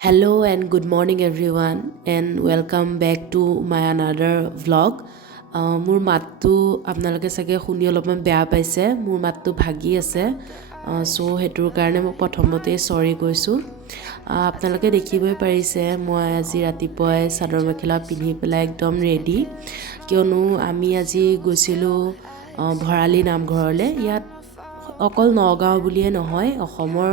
Hello and good morning everyone and welcome back to my another vlog. মোৰ মাতটো আপোনালোকে চাগে শুনি অলপমান বেয়া পাইছে মোৰ মাতটো ভাগি আছে সো হেতুৰ কাৰণে মই প্ৰথমতে সৰি কৈছো আপোনালোকে দেখিবই পাৰিছে মই আজি ৰাতিপুৱাই চাদৰ মেখেলা পিন্ধি পেলাই একদম ৰেডি কিয়নো আমি আজি গৈছিলো ভৰালি নামঘৰলে ইয়াত অকল নগাঁও বুলিয়ে নহয় অসমৰ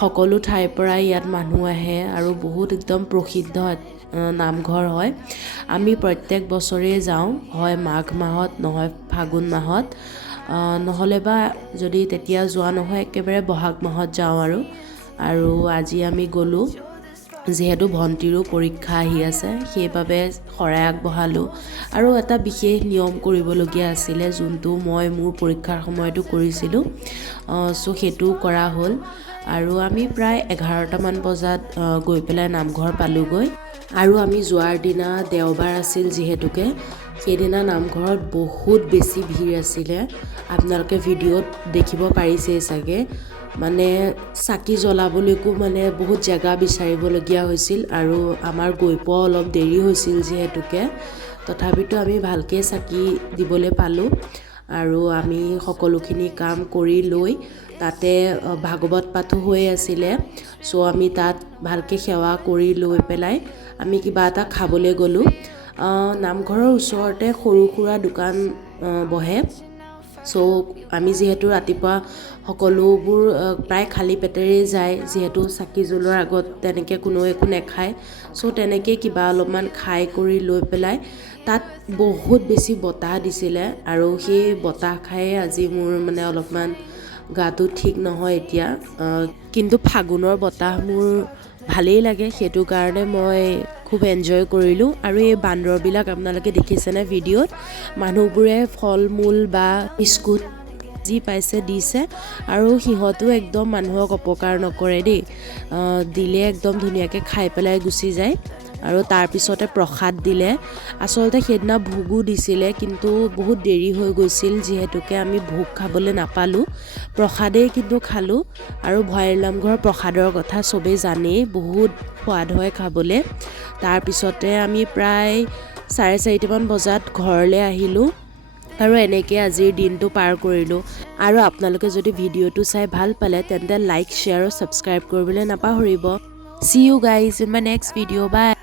সকলো ঠাইৰ পৰা ইয়াত মানুহ আহে আৰু বহুত একদম প্ৰসিদ্ধ নামঘৰ হয় আমি প্ৰত্যেক বছৰে যাওঁ হয় মাঘ মাহত নহয় ফাগুন মাহত নহলে বা যদি তেতিয়া যোৱা নহয় একেবাৰে বহাগ মাহত যাওঁ আৰু আজি আমি গলো যেহেতু ভন্তিৰো পৰীক্ষা আহি আছে সেইবাবে খৰাই আগবঢ়ালো আৰু এটা বিশেষ নিয়ম কৰিবলগীয়া আছিল যোনটো মই মোৰ পৰীক্ষাৰ সময়টো কৰিছিলো সো হেতু কৰা হ'ল আৰু আমি প্ৰায় 11টা মান বজাত গৈ পেলাই নামঘৰ পালোগৈ আৰু আমি যোৱাৰ দিনা দেওবাৰ আছিল যেহেতুকে সেইদিনা নামঘৰত বহুত বেছি ভিৰ আছিল আপোনালোকে ভিডিঅ'ত দেখিব পাৰিছে চাগে মানে চাকি জ্বলাবলৈকো মানে বহুত জায়গা বিচাৰিবলগীয়া হৈছিল আৰু আমাৰ গৈ পোৱা অলপ দেৰি হৈছিল যেহেতুকে তথাপিতো আমি ভালকে চাকি দিবলৈ পালো আৰু আমি সকলোখিনি কাম কৰি লৈ তাতে ভাগৱত পাঠো হৈ আছিল সো আমি তাত ভালকে সেৱা কৰি লৈ পেলাই আমি কিবা এটা খাবলৈ গলো নামঘৰৰ ওচৰতে সৰু সুৰা দোকান বহে সো আমি যেহেতু ৰাতিপুৱা সকলোবোৰ প্ৰায় খালি পেটেৰে যায় যেহেতু চাকি জ্বলোৱাৰ আগত তেনেকে কোনো একো নেখায় সো তেনেকে কিবা অলপমান খাই কৰি লৈ পেলাই তাত বহুত বেছি বতাহ দিছিল আৰু সেই বতাহ খাই আজি মোৰ মানে অলপমান গাটো ঠিক নহয় এতিয়া কিন্তু ফাগুনৰ বতাহ মোৰ ভালেই লাগে হেতু কাৰণে মই খুব এনজয় কৰিলো আৰু এই বান্দৰবিলাক আপোনালোকে দেখিছেনে ভিডিঅ'ত মানুহবোৰে ফল-মূল বা বিস্কুট যি পাইছে দিছে আৰু সিহঁতো একদম মানুহক অপকাৰ নকৰে দেই দিলে একদম ধুনীয়াকে খাই পেলাই গুচি যায় আৰু তাৰ পিছতে প্ৰসাদ দিলে আসলতে সেইদিনা ভোগো দিছিলে কিন্তু বহুত দেৰি হৈ গৈছিল যেহেতুকে আমি ভোগ খাবলৈ নাপালো প্ৰসাদেই কিন্তু খালো আৰু ভৰালি নামঘৰৰ প্ৰসাদৰ কথা সবেই জানেই বহুত সোৱাদ হয় খাবলৈ তাৰ পিছতে আমি প্ৰায় 4:30 মান বজাত ঘৰলৈ আহিলো আৰু এনেকৈ আজিৰ দিনটো পাৰ কৰিলো আৰু আপোনালোকে যদি ভিডিঅ'টো চাই ভাল পালে তেন্তে লাইক শ্বেয়াৰ আৰু সাবস্ক্ৰাইব কৰিবলৈ নাপাহৰিব see you guys in my next video bye